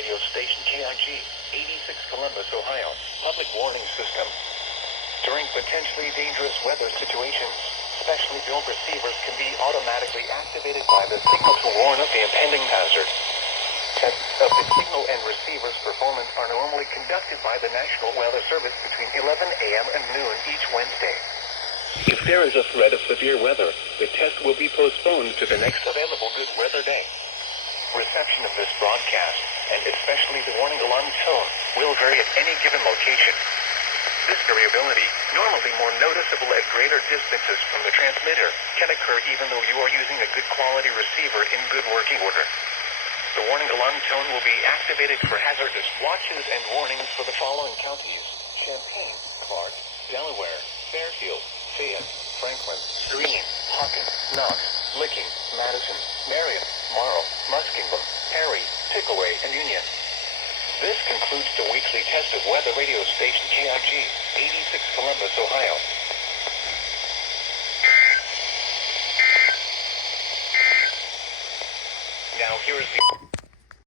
radio station KIG, 86 Columbus, Ohio. Public warning system. During potentially dangerous weather situations, specially built receivers can be automatically activated by the signal to warn of the impending hazard. Tests of the signal and receiver's performance are normally conducted by the National Weather Service between 11 a.m. and noon each Wednesday. If there is a threat of severe weather, the test will be postponed to the next available good weather day. Reception of this broadcast, and especially the warning alarm tone, will vary at any given location. This variability, normally more noticeable at greater distances from the transmitter, can occur even though you are using a good quality receiver in good working order. The warning alarm tone will be activated for hazardous watches and warnings for the following counties: Champaign, Clark, Delaware, Fairfield, Fayette, Franklin, Greene, Hawkins, Knox, Licking, Madison, Marion, Morrow, Muskingum, Perry, Pickaway, and Union. This concludes the weekly test of weather radio station KIG, 86 Columbus, Ohio. Now here is the...